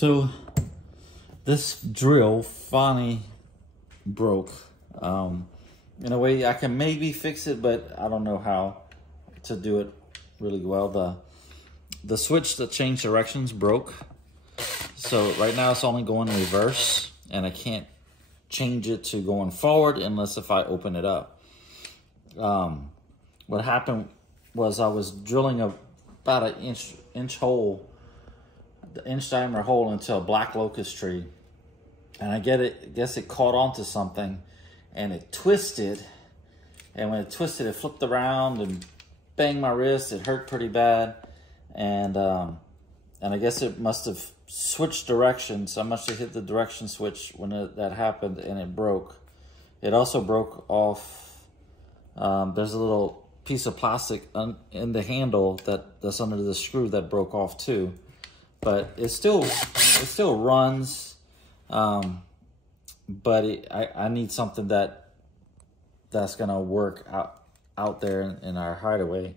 So this drill finally broke. In a way I can maybe fix it, but I don't know how to do it really well. The switch that changed directions broke. So right now it's only going in reverse, and I can't change it to going forward unless if I open it up. What happened was I was drilling about an inch hole, the inch diameter hole into a black locust tree, and I guess it caught onto something, and it twisted. And when it twisted, it flipped around and banged my wrist. It hurt pretty bad, and I guess it must have switched directions. I must have hit the direction switch when that happened, and it broke. It also broke off. There's a little piece of plastic in the handle that's under the screw that broke off too, but it still runs. But I need something that's gonna work out there in our hideaway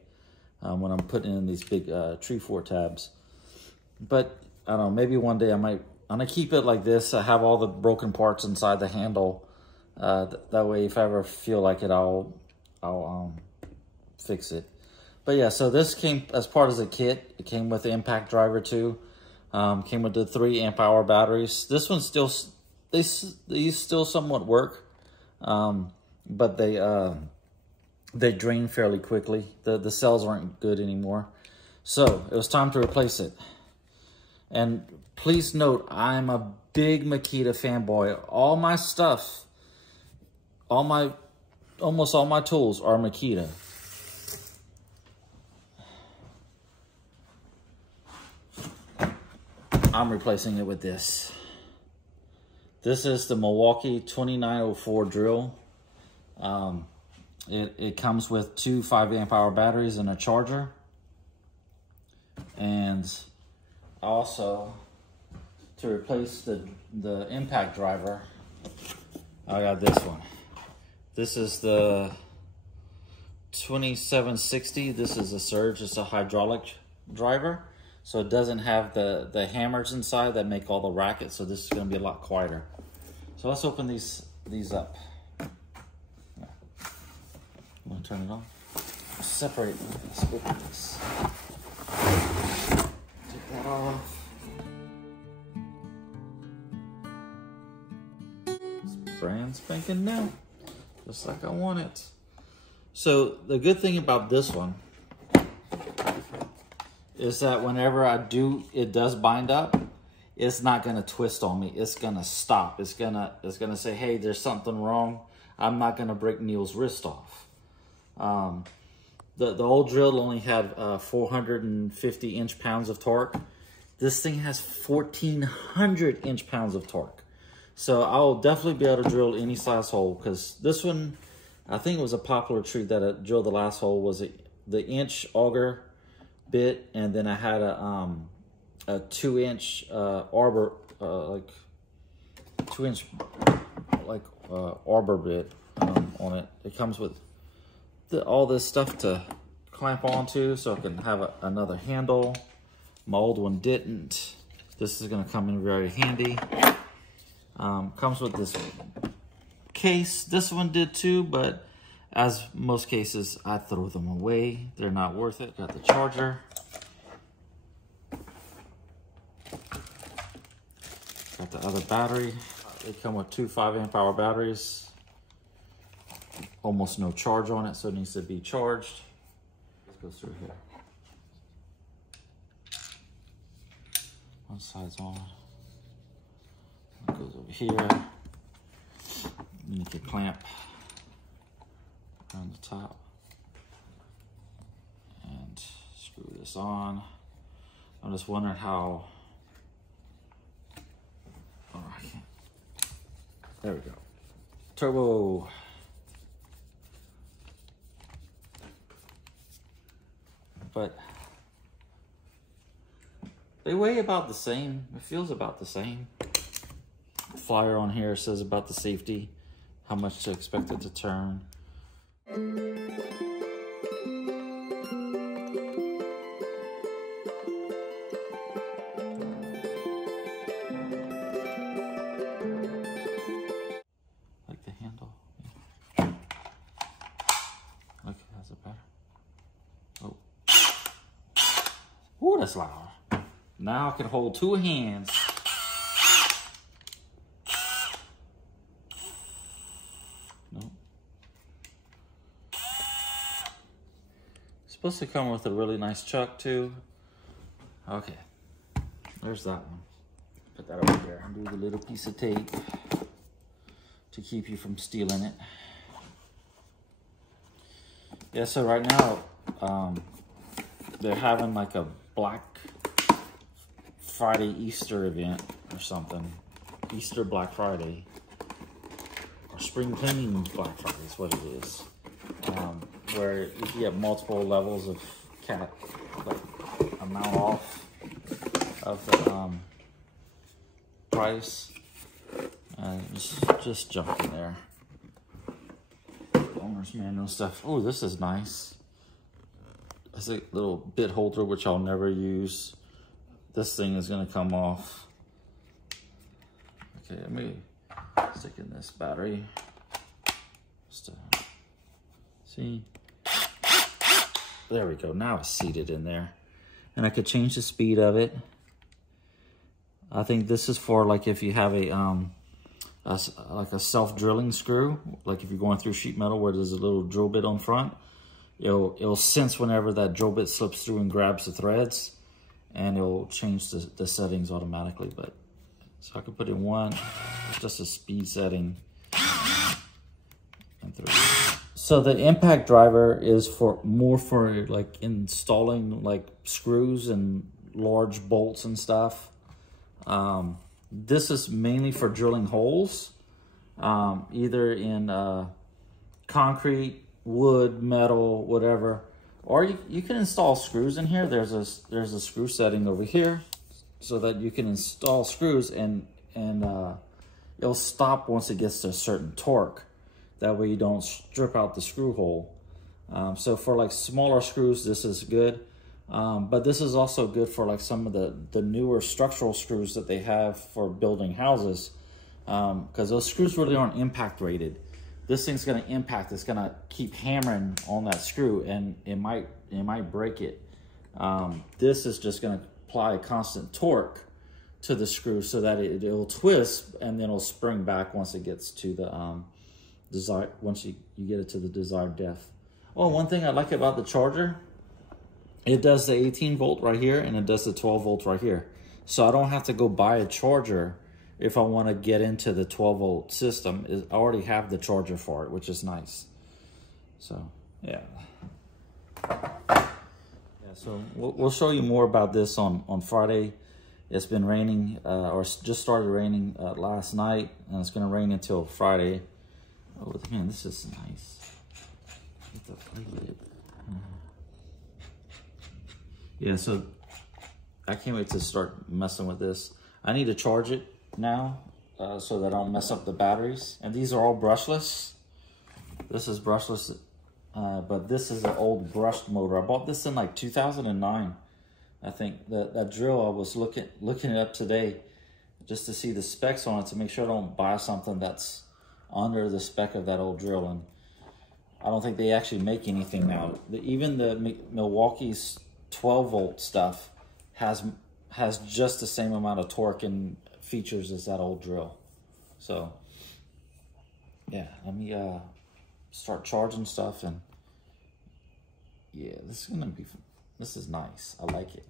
when I'm putting in these big tree fort tabs. But I don't know, maybe one day I'm gonna keep it like this. I have all the broken parts inside the handle. That way, if I ever feel like it, I'll fix it. But yeah, so this came as part of the kit. It came with the impact driver too. Came with the 3 amp hour batteries. This one still, these still somewhat work, but they drain fairly quickly. The cells aren't good anymore. So it was time to replace it. And please note, I'm a big Makita fanboy. All my stuff, almost all my tools are Makita. I'm replacing it with this. This is the Milwaukee 2904 drill. It comes with 2 5 amp hour batteries and a charger. And also, to replace the impact driver, I got this one. This is the 2760. This is a surge. It's a hydraulic driver, so it doesn't have the hammers inside that make all the racket. So this is going to be a lot quieter. So let's open these up. Yeah. You want to turn it on? Separate. Let's open this. Take that off. It's brand spanking new, just like I want it. So the good thing about this one is that whenever it does bind up, it's not gonna twist on me. It's gonna stop. It's gonna say, hey, there's something wrong. I'm not gonna break Neil's wrist off. The old drill only had 450 inch-pounds of torque. This thing has 1,400 inch-pounds of torque. So I'll definitely be able to drill any size hole, because this one, I think it was a poplar tree that I drilled the last hole. Was the inch auger bit, and then I had a 2-inch arbor, like 2-inch arbor bit on it. It comes with all this stuff to clamp onto, so I can have another handle. My old one didn't. This is going to come in very handy. Comes with this case. This one did too, but as most cases, I throw them away. They're not worth it. Got the charger. Got the other battery. They come with 2 5 amp hour batteries. Almost no charge on it, so it needs to be charged. Let's go through here. One side's on. It goes over here. You can clamp around the top and screw this on. I'm just wondering how. Oh, I can't. There we go. Turbo. But they weigh about the same. It feels about the same. Flyer on here says about the safety, how much to expect it to turn. that's loud. Now I can hold two hands. Nope. It's supposed to come with a really nice chuck too. Okay, there's that one. Put that over there and do the little piece of tape to keep you from stealing it. Yeah, so right now, they're having like a Black Friday Easter event or something. Easter Black Friday. Or Spring Cleaning Black Friday is what it is. Where you can get multiple levels of like amount off of the price. Just jump in there. Owner's manual stuff. Oh, this is nice. It's a little bit holder, which I'll never use. This thing is gonna come off. Okay, let me stick in this battery. See? There we go. Now it's seated in there. And I could change the speed of it. I think this is for like if you have like a self-drilling screw, like if you're going through sheet metal where there's a little drill bit on front, it'll sense whenever that drill bit slips through and grabs the threads, and it'll change the settings automatically. But so I could put in one, just a speed setting, and 3. So the impact driver is more for like installing like screws and large bolts and stuff. This is mainly for drilling holes, either in concrete, wood, metal, whatever. Or you can install screws in here. There's a screw setting over here so that you can install screws and it'll stop once it gets to a certain torque. That way you don't strip out the screw hole. So for like smaller screws, this is good. But this is also good for like some of the newer structural screws that they have for building houses, because those screws really aren't impact rated. This thing's going to impact. It's going to keep hammering on that screw, and it might break it. This is just going to apply a constant torque to the screw so that it'll twist, and then it'll spring back once it gets to the once you get it to the desired depth. Oh, one thing I like about the charger. It does the 18 volt right here, and it does the 12 volt right here. So I don't have to go buy a charger if I want to get into the 12 volt system. I already have the charger for it, which is nice. So, yeah. So we'll show you more about this on Friday. It's been raining, or just started raining last night, and it's going to rain until Friday. Oh, man, this is nice. Get the plate. Yeah, so I can't wait to start messing with this. I need to charge it now so that I don't mess up the batteries. And these are all brushless. This is brushless, but this is an old brushed motor. I bought this in like 2009. I think that drill, I was looking it up today just to see the specs on it to make sure I don't buy something that's under the spec of that old drill. And I don't think they actually make anything now. Even the Milwaukee's 12 volt stuff has just the same amount of torque and features as that old drill. So yeah, let me start charging stuff, and yeah, this is nice. I like it.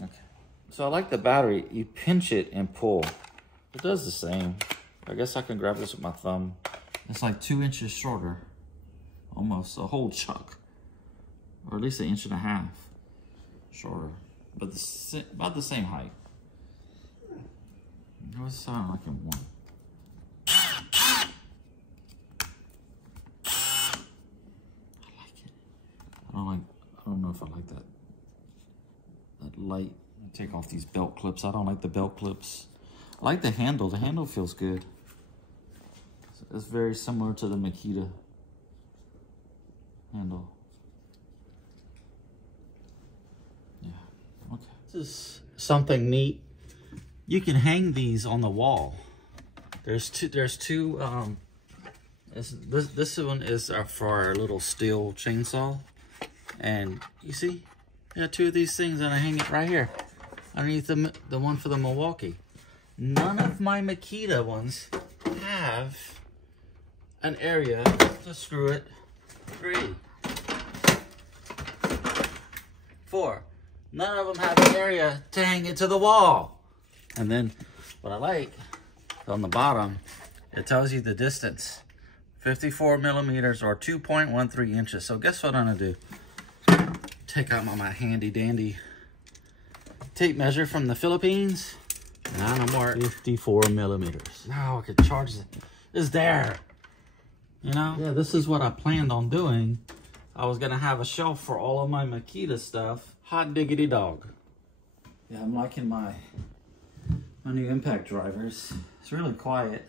Okay, so I like the battery. You pinch it and pull. It does the same. I guess I can grab this with my thumb. It's like 2 inches shorter, almost a whole chunk. Or at least 1.5 inches shorter, but about the same height. It was sound like in one. I like it. I don't know if I like that light. Take off these belt clips. I don't like the belt clips. I like the handle. The handle feels good. It's very similar to the Makita handle. Okay. This is something neat. You can hang these on the wall. There's two. This one is for our little steel chainsaw, and you see, I got 2 of these things and I hang it right here underneath the one for the Milwaukee. None of my Makita ones have an area to screw it. 3, 4. None of them have an area to hang it to the wall. And then what I like, on the bottom, it tells you the distance. 54 millimeters or 2.13 inches. So guess what I'm gonna do? Take out my handy dandy tape measure from the Philippines. And I'm gonna mark 54 millimeters. Now I could charge it. It's there. You know? Yeah, this is what I planned on doing. I was gonna have a shelf for all of my Makita stuff. Hot diggity dog. Yeah, I'm liking my new impact drivers. It's really quiet.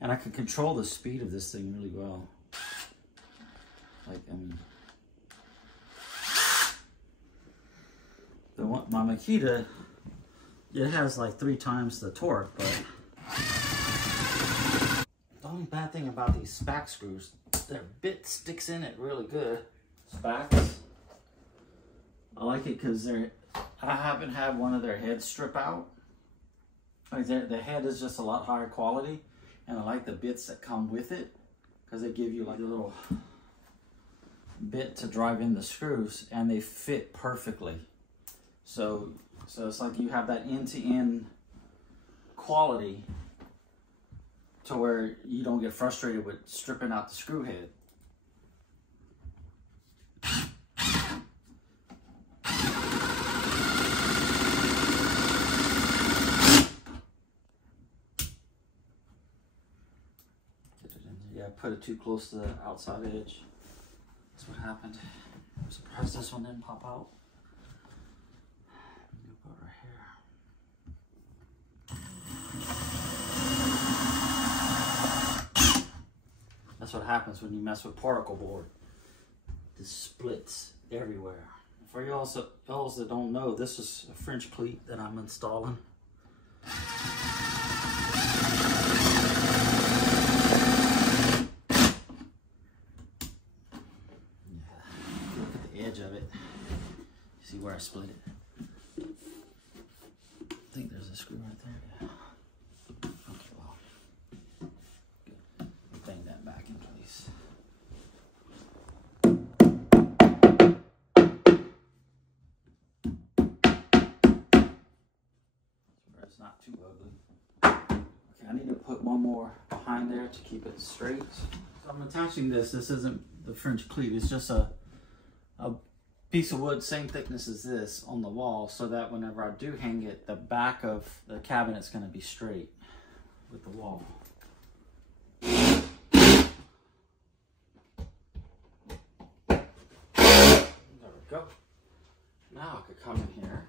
And I can control the speed of this thing really well. Like, I mean, my Makita, it has like 3 times the torque, but the only bad thing about these spack screws, their bit sticks in it really good. Spacks. I like it because I haven't had one of their heads strip out. Like the head is just a lot higher quality, and I like the bits that come with it because they give you like a little bit to drive in the screws, and they fit perfectly. So it's like you have that end-to-end quality to where you don't get frustrated with stripping out the screw head. Yeah, I put it too close to the outside edge. That's what happened. I'm surprised this one didn't pop out. Put it right here. That's what happens when you mess with particle board. It splits everywhere. For y'all that don't know, this is a French cleat that I'm installing. Of it. See where I split it? I think there's a screw right there. Yeah. Okay, well, good. Bang that back in place. Where it's not too ugly. Okay, I need to put one more behind there to keep it straight. So I'm attaching this. This isn't the French cleat. It's just a piece of wood same thickness as this on the wall, so that whenever I do hang it, the back of the cabinet's going to be straight with the wall. There we go. Now I could come in here